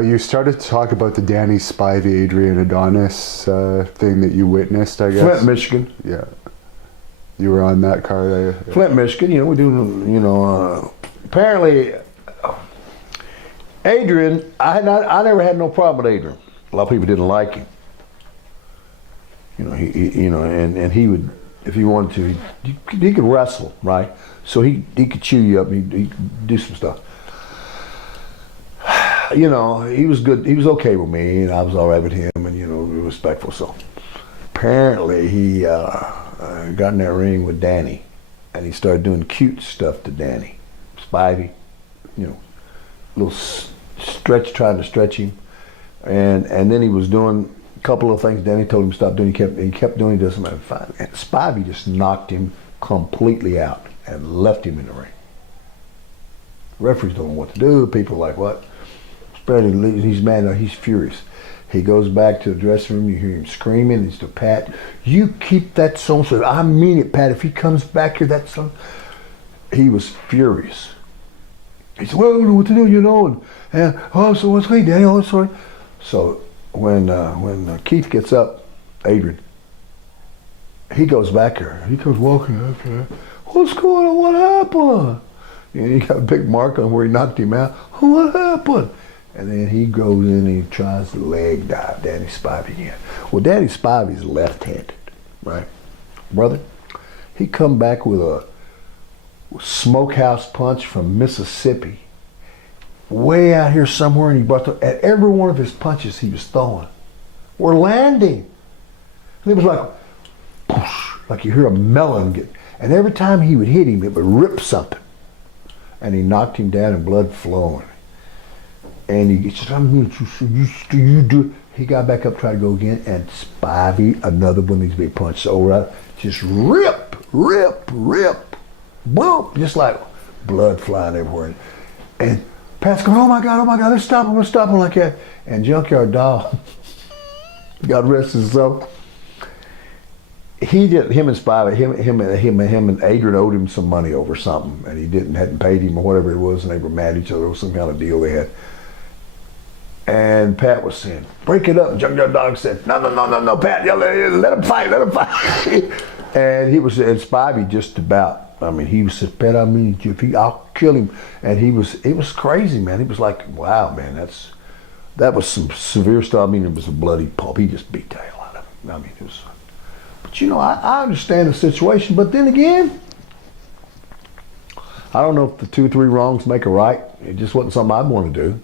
You started to talk about the Danny Spivey, Adrian, Adonis thing that you witnessed, I guess. Flint, Michigan. Yeah. You were on that car. Flint, Michigan. You know, we do. You know, apparently, Adrian. I never had no problem with Adrian. A lot of people didn't like him. You know, and he would, if he wanted to, he could wrestle, right? So he could chew you up. And he could do some stuff. You know, he was good. He was okay with me, and I was all right with him, and you know, respectful. So apparently, he got in that ring with Danny, and he started doing cute stuff to Danny, Spivey. You know, little trying to stretch him, and then he was doing a couple of things Danny told him to stop doing. He kept doing this, and Spivey just knocked him completely out and left him in the ring. Referees don't know what to do. People are like, what? He's mad. He's furious. He goes back to the dressing room. You hear him screaming. He's to Pat. You keep that son. So I mean it, Pat. If he comes back here, that son. He was furious. He said, "Well, I don't know what to do, you know." And oh, so what's going, Danny? Oh, sorry. So when Keith gets up, Adrian, he goes back here. He comes walking up here. What's going on? What happened? And he got a big mark on where he knocked him out. What happened? And then he goes in and he tries to leg dive Danny Spivey again. Well, Danny Spivey's left-handed, right? Brother, he come back with a smokehouse punch from Mississippi, way out here somewhere, and he brought at every one of his punches he was throwing were landing. And it was like, poosh, like you hear a melon get, and every time he would hit him, it would rip something. And he knocked him down and blood flowing. And he said, you do. He got back up, tried to go again, and Spivey, another one of these big punches. So right, just rip, boom, just like blood flying everywhere. And Pat's going, oh my God, let's stop him like that. And Junkyard Dog, God rest his soul, he did, him and Spivey, him and Adrian owed him some money over something, and he hadn't paid him or whatever it was, and they were mad at each other. It was some kind of deal they had. And Pat was saying, break it up. And Junkyard Dog said, no, Pat, let him fight. And he was, and Spivey just about, I mean, he said, Pat, I mean, I'll kill him. And it was crazy, man. He was like, wow, man, that was some severe stuff. I mean, it was a bloody pulp. He just beat the hell out of him. I mean, it was, but you know, I understand the situation, but then again, I don't know if the 2 or 3 wrongs make a right. It just wasn't something I'd want to do.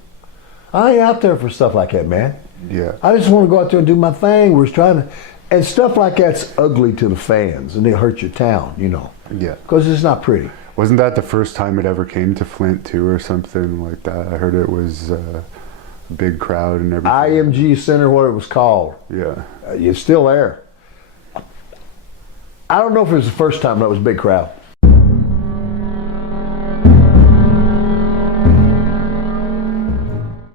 I ain't out there for stuff like that, man. Yeah. I just want to go out there and do my thing. We're trying to, and stuff like that's ugly to the fans, and they hurt your town, you know. Yeah. Because it's not pretty. Wasn't that the first time it ever came to Flint too, or something like that? I heard it was a big crowd and everything. IMG Center, what it was called. Yeah. It's still there. I don't know if it was the first time, but it was a big crowd.